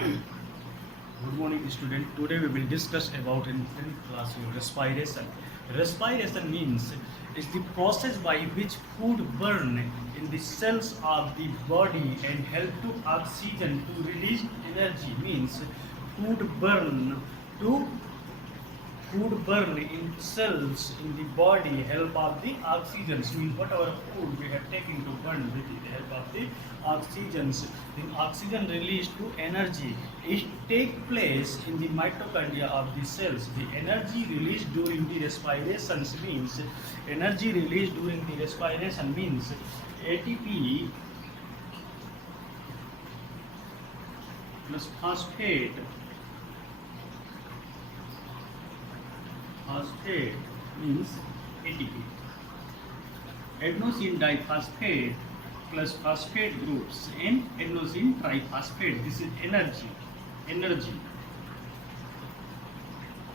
Good morning, student. Today we will discuss about in classroom respiration. Respiration means is the process by which food burn in the cells of the body and help to oxygen to release energy. Means food burn to food burn in cells in the body help of the oxygens means whatever food we have taken to burn with the help of the oxygens, the oxygen released to energy it take place in the mitochondria of the cells. The energy released during the respirations means energy released during the respiration means ATP plus phosphate means ATP. Adenosine diphosphate plus phosphate groups and adenosine triphosphate. This is energy. Energy.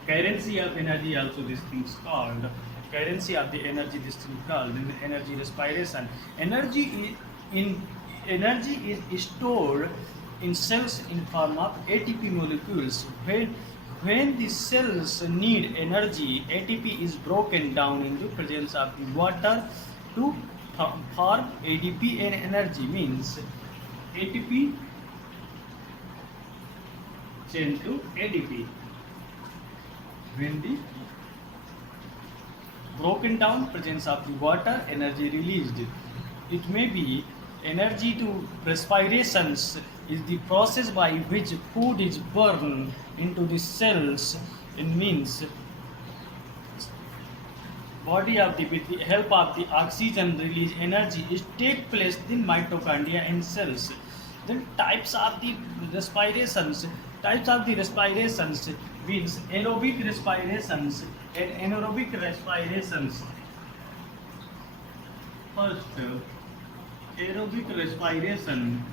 Currency of energy also this thing is called. Currency of the energy this thing called in energy respiration. Energy is stored in cells in form of ATP molecules. When the cells need energy, ATP is broken down in the presence of the water to form ADP and energy means ATP change to ADP. When the broken down presence of the water, energy released. It may be energy to respirations is the process by which food is burned into the cells. It means body of the with the help of the oxygen release energy is take place in mitochondria and cells. Then types of the respirations means aerobic respirations and anaerobic respirations. First, aerobic respiration.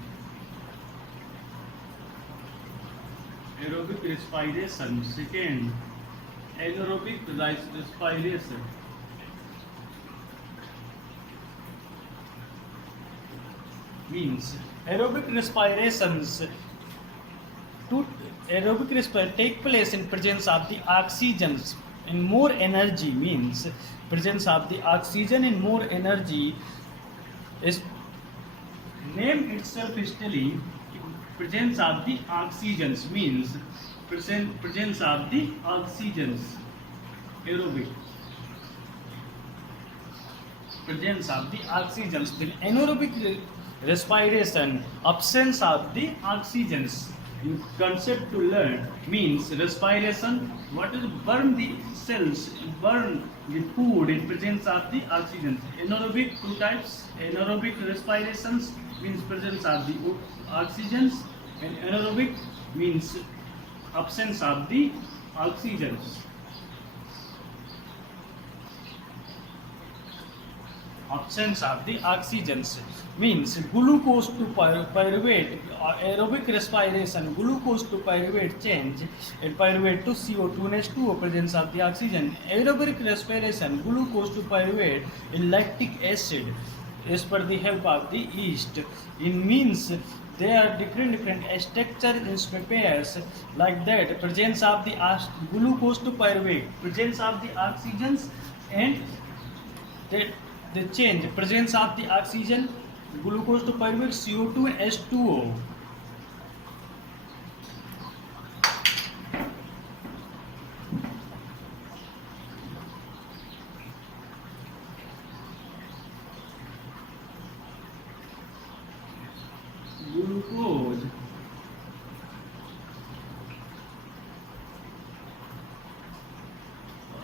Second, anaerobic respiration. Means aerobic respirations take place in presence of the oxygens in more energy means presence of the oxygen in more energy is name itself is telling presence of the oxygens means presence of the oxygens aerobic presence of the oxygens. Then anaerobic respiration absence of the oxygens. Concept to learn means respiration what is burn the cells burn the food in presence of the oxygen. Anaerobic two types. Anaerobic respirations means presence of the oxygens and anaerobic means absence of the oxygens. Absence of the oxygens means glucose to pyruvate. Aerobic respiration glucose to pyruvate change and pyruvate to CO2 and H2O presence of the oxygen. Aerobic respiration glucose to pyruvate in lactic acid as per the help of the yeast. It means there are different structure in pairs like that presence of the glucose to pyruvate presence of the oxygens and the change presence of the oxygen glucose to pyruvate CO2 and H2O. Glucose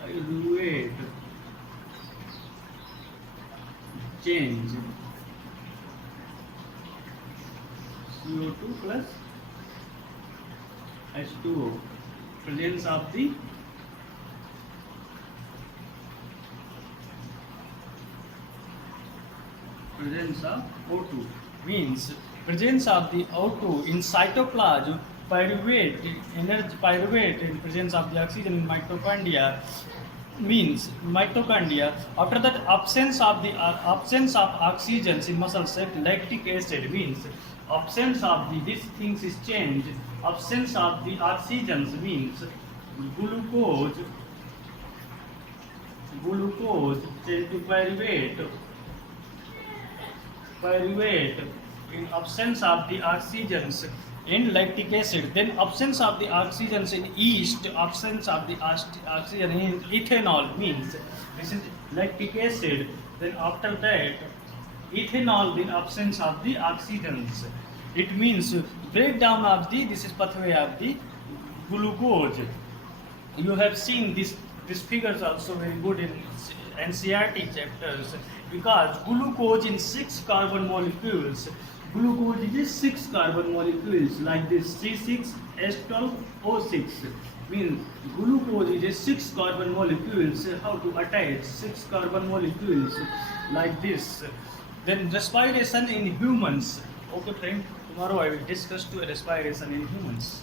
pyruvate change CO2 plus H2O presence of the presence of O2 means presence of the O2 in cytoplasm pyruvate in presence of the oxygen in mitochondria means mitochondria. After that, absence of oxygens in muscle cell, lactic acid means Absence of the these things is change. Absence of the oxygens means glucose tend to pyruvate in absence of the oxygens in lactic acid. Then absence of the oxygens in yeast, absence of the oxygen in ethanol means this is lactic acid. Then after that ethanol, then absence of the oxygens. It means breakdown of the, this is pathway of the glucose. You have seen these figures also very good in NCERT chapters, because glucose in 6 carbon molecules. Glucose is 6 carbon molecules like this C6H12O6. Means glucose is a 6 carbon molecules. How to attach 6 carbon molecules like this? Then respiration in humans. Okay, friend. Tomorrow I will discuss to respiration in humans.